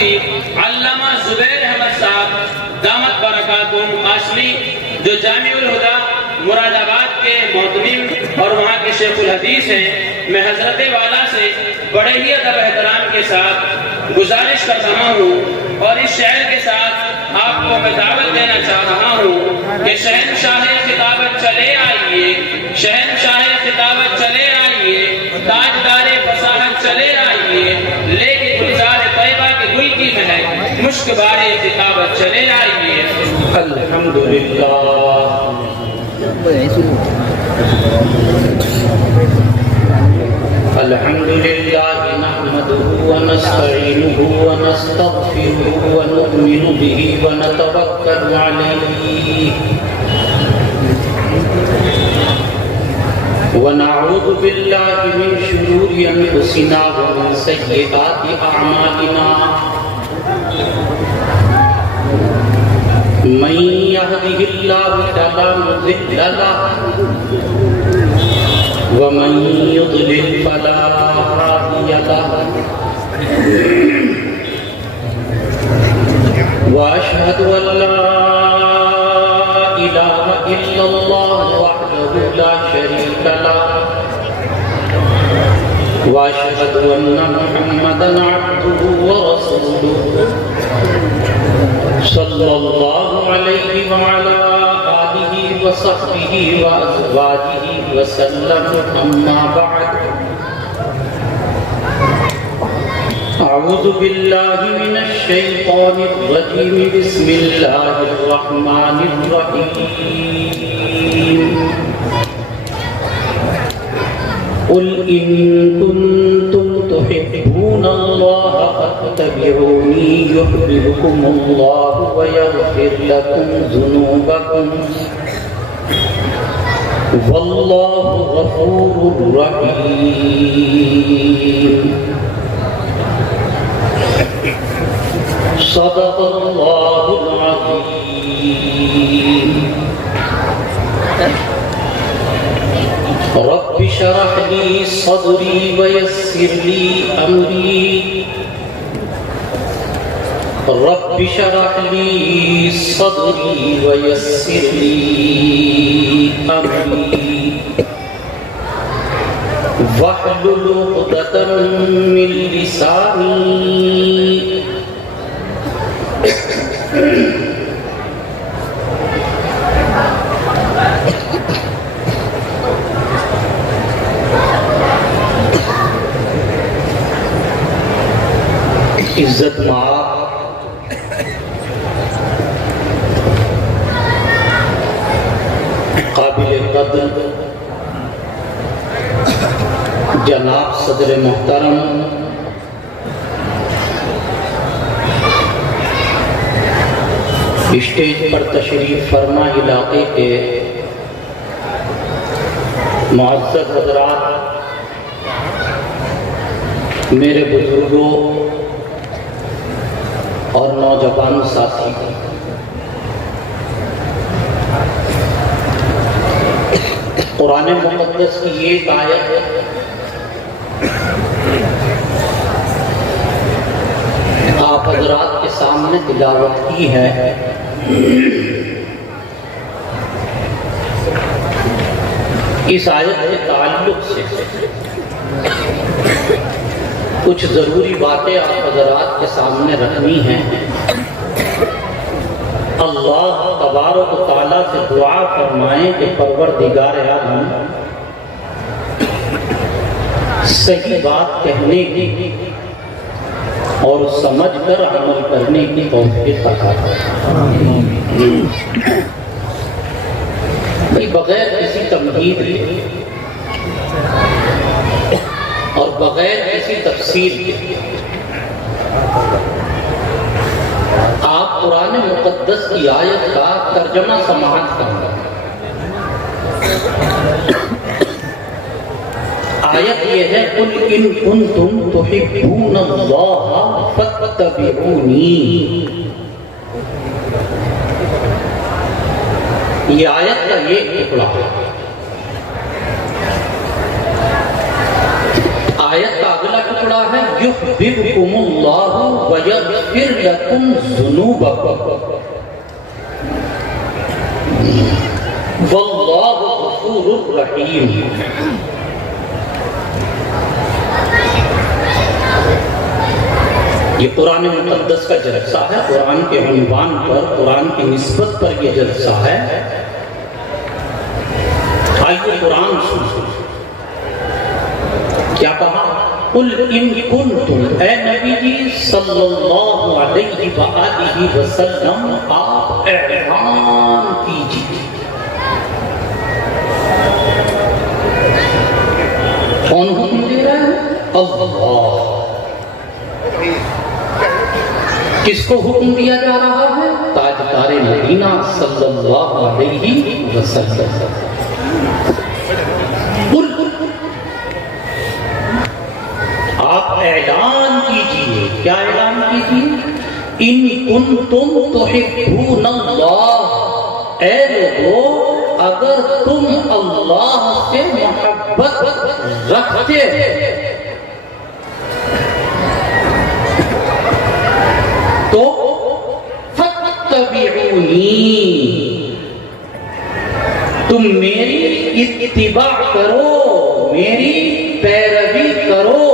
علامہ زبیر احمد صاحب دامت برکاتہم قاسمی جو جامع الہدیٰ مراد آباد کے محتمم اور وہاں کے شیخ الحدیث ہیں، میں حضرت والا سے بڑے ہی ادب احترام کے ساتھ گزارش کر رہا ہوں اور اس شعر کے ساتھ آپ کو میں دعوت دینا چاہ رہا ہوں کہ شہنشاہ خطابت چلے آئیے، شہنشاہ خطابت چلے آئیے، تاجدار فصاحت چلے آئیے، لیکن گلزار طیبہ کے گل کی مہک مشک بارے خطابت چلے آئیے۔ الحمدللہ الحمدللہ نحمده ونستعینه ونستغفره ونؤمن به ونتوکل علیہ ونعوذ باللہ من شرور انفسنا ومن سیئات اعمالنا من يهده الله فلا مضل له ومن يضلل فلا هادي له واشهد ان لا اله الا الله وحده لا شريك له واشهد ان محمدا عبده ورسوله صلی اللہ علیہ وعلا آلہ وصحبہ وازواجہ وسلم اما بعد اعوذ باللہ من الشیطان الرجیم بسم اللہ الرحمن الرحیم قل ان کنتم تحبون اللہ فاتبعونی یحببکم اللہ ویغفر لکم ذنوبکم واللہ غفور رحیم۔ صدق اللہ العظیم۔ رب اشرح لي صدري ويسر لي أمري رب اشرح لي صدري ويسر لي أمري واحلل عقدة من لساني عزت مآب قابل قدر جناب صدر محترم اسٹیج پر تشریف فرما علاقے کے معزز حضرات، میرے بزرگوں اور نوجوان ساتھی، قرآن مقدس کی ایک آیت آپ حضرات کے سامنے تلاوت کی ہے۔ اس آیت کے تعلق سے کچھ ضروری باتیں آپ حضرات کے سامنے رکھنی ہیں۔ اللہ تبارک و تعالیٰ سے دعا فرمائیں کہ پروردگار عالم صحیح بات کہنے کی اور سمجھ کر عمل کرنے کی توفیق عطا فرمائے۔ بغیر کسی تمہید کے اور بغیر کسی تفسیر کے آپ قرآن مقدس کی آیت کا ترجمہ سماعت کرنا۔ آیت یہ ہے قل ان کنتم تحبون اللہ فاتبعونی۔ یہ آیت کا یہ ٹکڑا ہے۔ آیت کا اگلا ٹکڑا کہتا ہے یحببکم اللہ ویغفر لکم ذنوبکم واللہ غفور رحیم. یہ قرآن مقدس کا جلسہ ہے، قرآن کے عنوان پر، قرآن کی نسبت پر یہ جلسہ ہے. آئیے قرآن سنو کیا کہا. قل ان کنتم، اے نبی جی صلی اللہ علیہ وآلہ وسلم آپ اعلان کیجیے. کون حکم دے رہا ہے؟ اللہ. کس کو حکم دیا جا رہا ہے؟ تاجدار مدینہ صلی اللہ علیہ وسلم. آپ اعلان کیجئے. کیا اعلان کیجئے؟ ان کنتم تحبون اللہ، اے لوگو اگر تم اللہ سے محبت رکھتے تو فاتبعونی، تم میری اتباع کرو، میری پیروی کرو.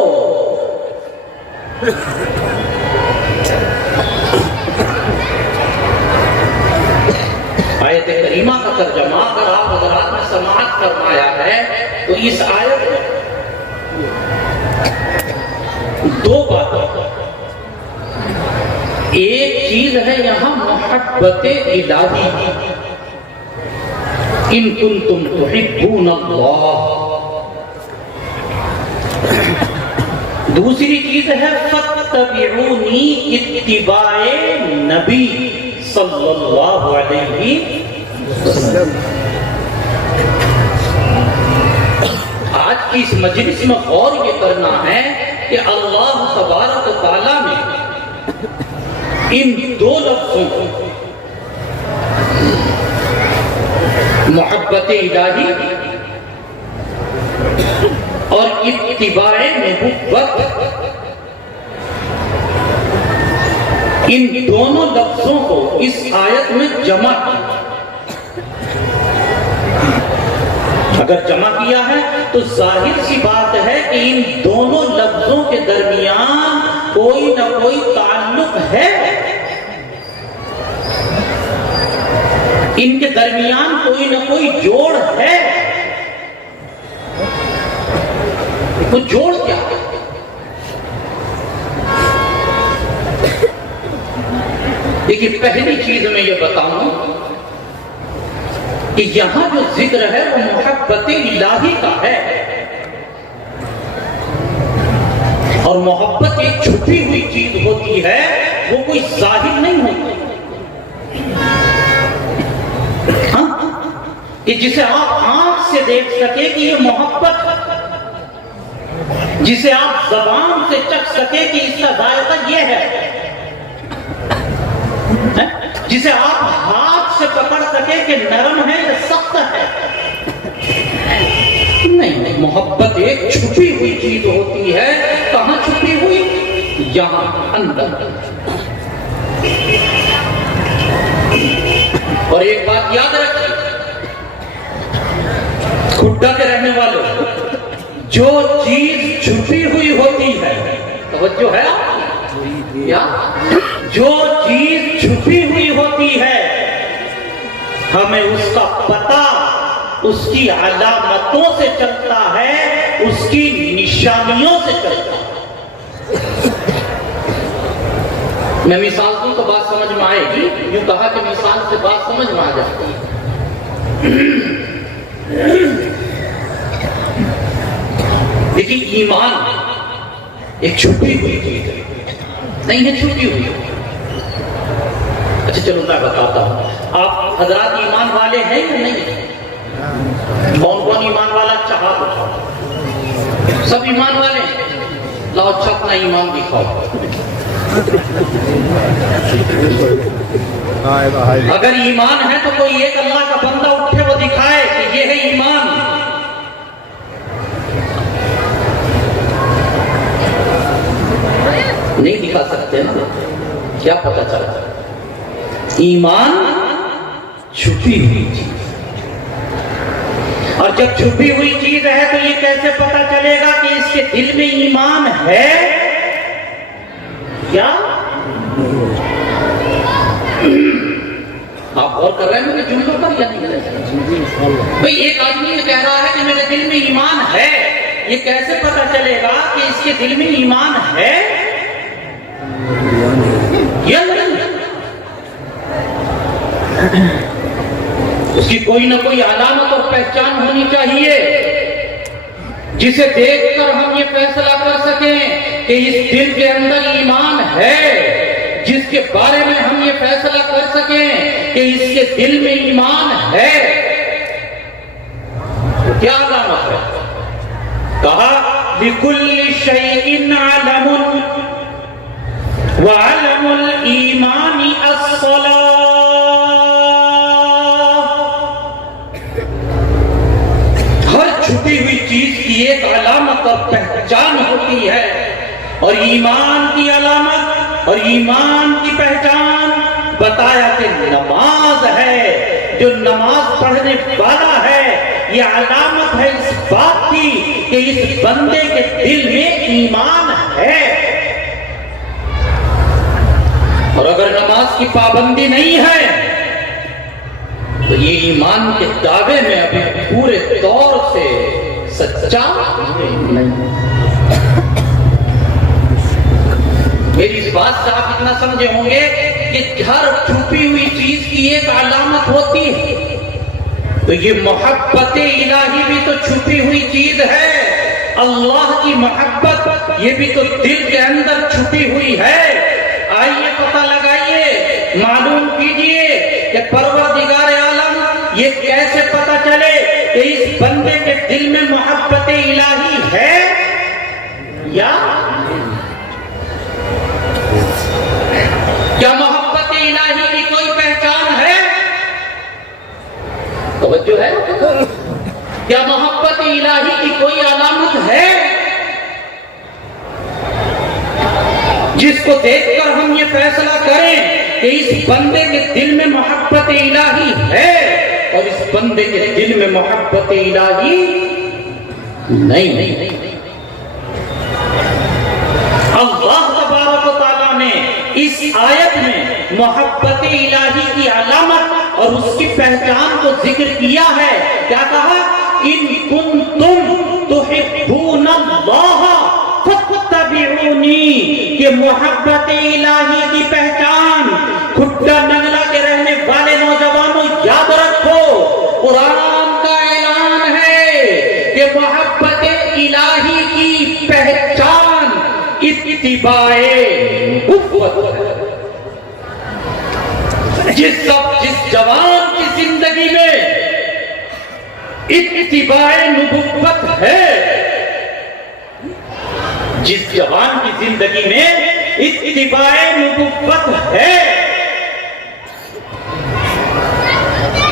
آیت کریمہ کا ترجمہ اگر آپ حضرات نے سماعت فرمایا ہے تو اس آیت میں دو باتیں. ایک چیز ہے یہاں محبت الہی، ان کنتم تحبون اللہ. دوسری چیز ہے فاتبعونی، اتباع نبی صلی اللہ علیہ وسلم. آج کی اس مجلس میں غور یہ کرنا ہے کہ اللہ تبارک و تعالیٰ نے ان دو لفظوں کو، محبت الہی اور اتباع نبوت، ان دونوں لفظوں کو اس آیت میں جمع کیا. اگر جمع کیا ہے تو ظاہر سی بات ہے کہ ان دونوں لفظوں کے درمیان کوئی نہ کوئی تعلق ہے، ان کے درمیان کوئی نہ کوئی جوڑ ہے. وہ جوڑ کیا ہے؟ دیکھیے پہلی چیز میں یہ بتاؤں کہ یہاں جو ذکر ہے وہ محبت الہی کا ہے، اور محبت ایک چھپی ہوئی چیز ہوتی ہے، وہ کوئی ظاہر نہیں ہوتی. ہاں کہ جسے آپ آنکھ سے دیکھ سکے کہ یہ محبت ہے، جسے آپ زبان سے چکھ سکے کہ اس کا ذائقہ یہ ہے، جسے آپ ہاتھ سے پکڑ سکے کہ نرم ہے یا سخت ہے. نہیں، محبت ایک چھپی ہوئی چیز ہوتی ہے. کہاں چھپی ہوئی؟ یہاں اندر. اور ایک بات یاد رکھیں کھڈا کے رہنے والوں، جو چیز چھپی ہوئی ہوتی ہے، توجہ ہے، یا جو چیز چھپی ہوئی ہوتی ہے ہمیں اس کا پتہ اس کی علامتوں سے چلتا ہے، اس کی نشانیوں سے چلتا ہے. میں مثال دوں تو بات سمجھ میں آئے گی. یوں کہا کہ مثال سے بات سمجھ میں آ جاتی ہے. لیکن ایمان ایک چھپی ہوئی چیز ہے، نہیں ہے چھپی ہوئی. اچھا چلو میں بتاتا ہوں. آپ حضرات ایمان والے ہیں یا نہیں؟ کون کون ایمان والا چاہا تو سب ایمان والے ہیں. لاؤ اچھا اپنا ایمان دکھاؤ. اگر ایمان ہے تو کوئی ایک اللہ کا بندہ اٹھے وہ دکھائے کہ یہ ہے ایمان. نہیں دکھا سکتے نا. کیا پتہ چلا؟ ایمان چھپی ہوئی چیز. اور جب چھپی ہوئی چیز ہے تو یہ کیسے پتہ چلے گا کہ اس کے دل میں ایمان ہے کیا؟ آپ غور کر رہے ہیں میرے جملوں پر یا نہیں؟ بھئی ایک آدمی یہ کہہ رہا ہے کہ میرے دل میں ایمان ہے، یہ کیسے پتہ چلے گا کہ اس کے دل میں ایمان ہے یا نہیں؟ اس کی کوئی نہ کوئی علامت اور پہچان ہونی چاہیے جسے دیکھ کر ہم یہ فیصلہ کر سکیں کہ اس دل کے اندر ایمان ہے، جس کے بارے میں ہم یہ فیصلہ کر سکیں کہ اس کے دل میں ایمان ہے. کیا علامت ہے؟ کہا لِكُلِّ شَيْءٍ عَلَمٌ وَعَلَمُ الْإِيمَانِ الصَّلَاةُ. ہر چھپی ہوئی چیز کی ایک علامت اور پہچان ہوتی ہے، اور ایمان کی علامت اور ایمان کی پہچان بتایا کہ نماز ہے. جو نماز پڑھنے والا ہے یہ علامت ہے اس بات کی کہ اس بندے کے دل میں ایمان ہے. اور اگر نماز کی پابندی نہیں ہے تو یہ ایمان کے دعوے میں ابھی پورے طور سے سچا نہیں. میری اس بات سے آپ اتنا سمجھے ہوں گے کہ ہر چھپی ہوئی چیز کی ایک علامت ہوتی ہے، تو یہ محبت الہی بھی تو چھپی ہوئی چیز ہے. اللہ کی محبت یہ بھی تو دل کے اندر چھپی ہوئی ہے. آئیے پتہ لگائیے، معلوم کیجئے کہ پروردگار عالم یہ کیسے پتہ چلے کہ اس بندے کے دل میں محبت الہی ہے یا کیا محبت الہی کی کوئی پہچان ہے؟ توجہ ہے؟ کیا محبت الہی کی کوئی علامت ہے جس کو دیکھ کر ہم یہ فیصلہ کریں کہ اس بندے کے دل میں محبت الہی ہے اور اس بندے کے دل میں محبت الہی نہیں؟ اللہ تبارک و تعالیٰ نے اس آیت میں محبت الہی کی علامت اور اس کی پہچان کو ذکر کیا ہے. کیا کہا؟ ان کنتم تحبون اللہ فاتبعونی. کہ محبت الہی کی پہچان کھٹا نگلا کے رہنے والے نوجوانوں یاد رکھو، قرآن کا اعلان ہے کہ محبت الہی کی پہچان اتباع نبوت ہے. جس جوان کی زندگی میں اتباع نبوت ہے، جس جوان کی زندگی میں اتباع نبوت ہے،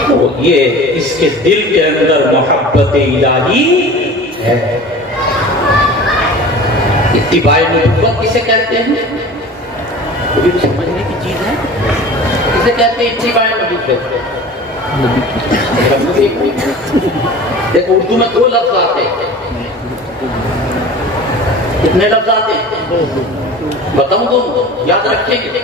تو یہ اس کے دل کے اندر محبت الہی ہے. اتباع نبوت کسے کہتے ہیں؟ سمجھنے کی چیز ہے. کسے کہتے ہیں اتباع نبوت؟ دیکھو اردو میں 2 لفظ آتے ہیں. کتنے لفظ آتے ہیں؟ بتاؤں دونوں یاد رکھیں گے.